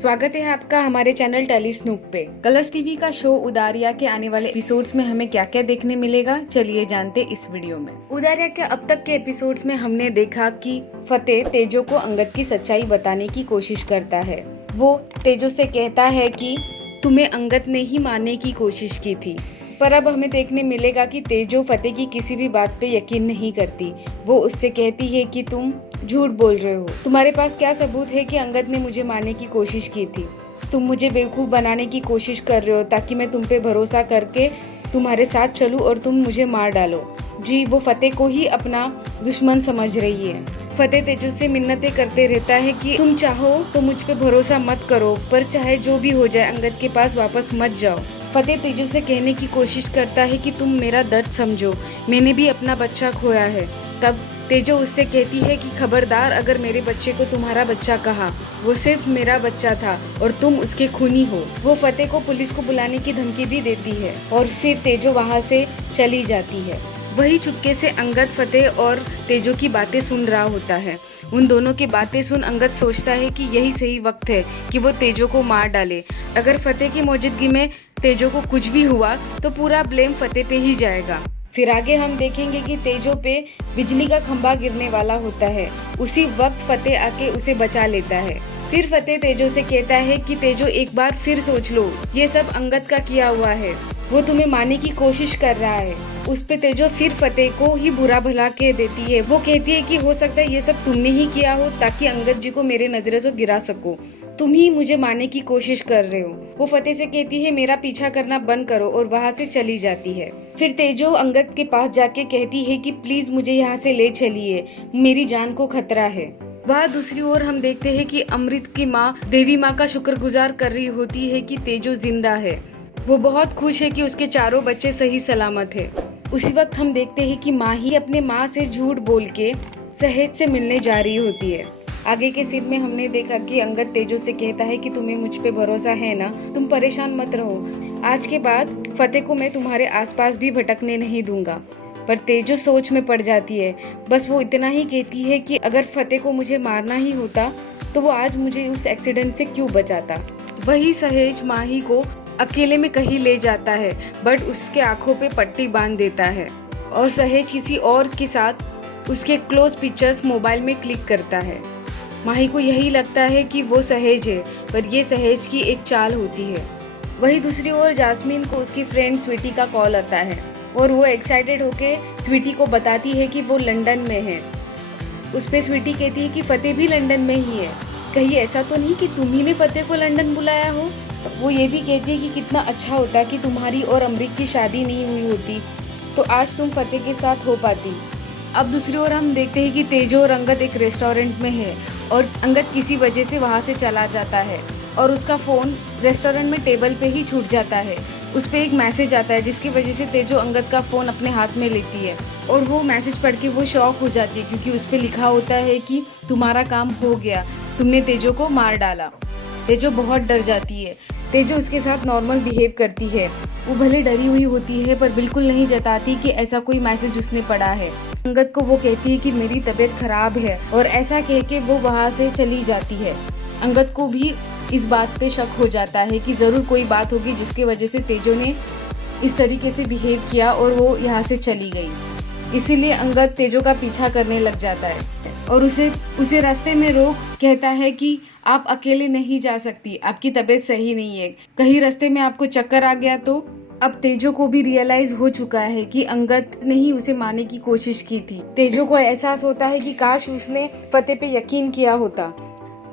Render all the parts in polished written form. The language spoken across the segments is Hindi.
स्वागत है आपका हमारे चैनल टेली स्नूप पे। कलर्स टीवी का शो उदारिया के आने वाले एपिसोड्स में हमें क्या क्या देखने मिलेगा, चलिए जानते इस वीडियो में। उदारिया के अब तक के एपिसोड्स में हमने देखा कि फतेह तेजो को अंगद की सच्चाई बताने की कोशिश करता है। वो तेजो से कहता है कि तुम्हें अंगद ने ही मारने की कोशिश की थी, पर अब हमें देखने मिलेगा कि तेजो फतेह की किसी भी बात पे यकीन नहीं करती। वो उससे कहती है कि तुम झूठ बोल रहे हो, तुम्हारे पास क्या सबूत है कि अंगद ने मुझे मारने की कोशिश की थी? तुम मुझे बेवकूफ़ बनाने की कोशिश कर रहे हो ताकि मैं तुम पे भरोसा करके तुम्हारे साथ चलूं और तुम मुझे मार डालो। जी, वो फतेह को ही अपना दुश्मन समझ रही है। फतेह तेजो से मिन्नतें करते रहता है कि तुम चाहो तो मुझ पे भरोसा मत करो, पर चाहे जो भी हो जाए अंगद के पास वापस मत जाओ। फतेह तेजो से कहने की कोशिश करता है कि तुम मेरा दर्द समझो, मैंने भी अपना बच्चा खोया है। तब तेजो उससे कहती है कि खबरदार, अगर मेरे बच्चे को तुम्हारा बच्चा कहा, वो सिर्फ मेरा बच्चा था और तुम उसके खूनी हो। वो फतेह को पुलिस को बुलाने की धमकी भी देती है और फिर तेजो वहाँ से चली जाती है। वही चुपके से अंगद फतेह और तेजो की बातें सुन रहा होता है। उन दोनों की बातें सुन अंगद सोचता है कि यही सही वक्त है कि वो तेजो को मार डाले। अगर फतेह की मौजूदगी में तेजो को कुछ भी हुआ तो पूरा ब्लेम फतेह पे ही जाएगा। फिर आगे हम देखेंगे कि तेजो पे बिजली का खंभा गिरने वाला होता है। उसी वक्त फतेह आके उसे बचा लेता है। फिर फतेह तेजो से कहता है कि तेजो एक बार फिर सोच लो, ये सब अंगद का किया हुआ है, वो तुम्हें मारने की कोशिश कर रहा है। उस पे तेजो फिर फतेह को ही बुरा भला कह देती है। वो कहती है कि हो सकता है ये सब तुमने ही किया हो ताकि अंगद जी को मेरे नजरों से गिरा सको, तुम ही मुझे मारने की कोशिश कर रहे हो। वो फतेह से कहती है मेरा पीछा करना बंद करो और वहाँ से चली जाती है। फिर तेजो अंगद के पास जाके कहती है कि प्लीज मुझे यहाँ से ले चलिए, मेरी जान को खतरा है। वह दूसरी ओर हम देखते हैं कि अमृत की माँ देवी माँ का शुक्रगुजार कर रही होती है कि तेजो जिंदा है। वो बहुत खुश है कि उसके चारों बच्चे सही सलामत है। उसी वक्त हम देखते हैं कि माँ ही अपने माँ से झूठ बोल के सहेज से मिलने जा रही होती है। आगे के सीन में हमने देखा कि अंगद तेजो से कहता है कि तुम्हें मुझ पे भरोसा है ना, तुम परेशान मत रहो, आज के बाद फतेह को मैं तुम्हारे आसपास भी भटकने नहीं दूंगा। पर तेजो सोच में पड़ जाती है। बस वो इतना ही कहती है कि अगर फतेह को मुझे मारना ही होता तो वो आज मुझे उस एक्सीडेंट से क्यों बचाता। वही सहेज माही को अकेले में कहीं ले जाता है, बट उसके आंखों पे पट्टी बांध देता है और सहेज किसी और के साथ उसके क्लोज पिक्चर्स मोबाइल में क्लिक करता है। माही को यही लगता है कि वो सहेज है, पर ये सहेज की एक चाल होती है। वही दूसरी ओर जास्मीन को उसकी फ्रेंड स्वीटी का कॉल आता है और वो एक्साइटेड होके स्वीटी को बताती है कि वो लंदन में है। उस पे स्वीटी कहती है कि फतेह भी लंदन में ही है, कहीं ऐसा तो नहीं कि तुम ही ने फतेह को लंदन बुलाया हो। वो ये भी कहती है कि कितना अच्छा होता कि तुम्हारी और अमृत की शादी नहीं हुई होती तो आज तुम फतेह के साथ हो पाती। अब दूसरी ओर हम देखते हैं कि तेजो और अंगद एक रेस्टोरेंट में है और अंगद किसी वजह से वहाँ से चला जाता है और उसका फ़ोन रेस्टोरेंट में टेबल पे ही छूट जाता है। उस पर एक मैसेज आता है जिसकी वजह से तेजो अंगद का फ़ोन अपने हाथ में लेती है और वो मैसेज पढ़ के वो शॉक हो जाती है क्योंकि उस पर लिखा होता है कि तुम्हारा काम हो गया, तुमने तेजो को मार डाला। तेजो बहुत डर जाती है। तेजो उसके साथ नॉर्मल बिहेव करती है। वो भले डरी हुई होती है पर बिल्कुल नहीं जताती कि ऐसा कोई मैसेज उसने पढ़ा है। अंगद को वो कहती है कि मेरी तबीयत खराब है और ऐसा कह के वो वहाँ से चली जाती है। अंगद को भी इस बात पे शक हो जाता है कि ज़रूर कोई बात होगी जिसकी वजह से तेजो ने इस तरीके से बिहेव किया और वो यहाँ से चली गई। इसीलिए अंगद तेजो का पीछा करने लग जाता है और उसे रास्ते में रोक कहता है कि आप अकेले नहीं जा सकती, आपकी तबीयत सही नहीं है, कहीं रास्ते में आपको चक्कर आ गया तो। अब तेजो को भी रियलाइज हो चुका है कि अंगद ने ही उसे मारने की कोशिश की थी। तेजो को एहसास होता है कि काश उसने फतेह पे यकीन किया होता।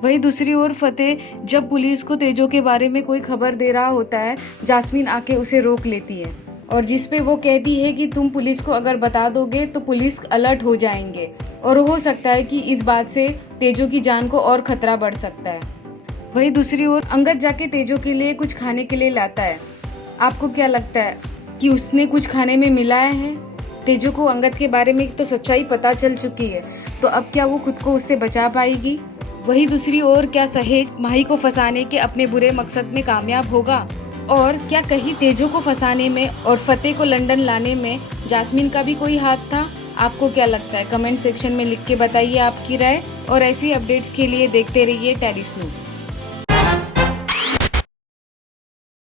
वही दूसरी ओर फतेह जब पुलिस को तेजो के बारे में कोई खबर दे रहा होता है, जास्मीन आके उसे रोक लेती है और जिसपे वो कहती है कि तुम पुलिस को अगर बता दोगे तो पुलिस अलर्ट हो जाएंगे और हो सकता है कि इस बात से तेजो की जान को और खतरा बढ़ सकता है। वही दूसरी ओर अंगद जाके तेजो के लिए कुछ खाने के लिए लाता है। आपको क्या लगता है कि उसने कुछ खाने में मिलाया है? तेजो को अंगद के बारे में तो सच्चाई पता चल चुकी है, तो अब क्या वो खुद को उससे बचा पाएगी? वही दूसरी ओर क्या सहेज माही को फंसाने के अपने बुरे मकसद में कामयाब होगा? और क्या कहीं तेजो को फंसाने में और फतेह को लंदन लाने में जास्मीन का भी कोई हाथ था? आपको क्या लगता है? कमेंट सेक्शन में लिख के बताइए आपकी राय और ऐसी अपडेट्स के लिए देखते रहिए टेली स्नूप।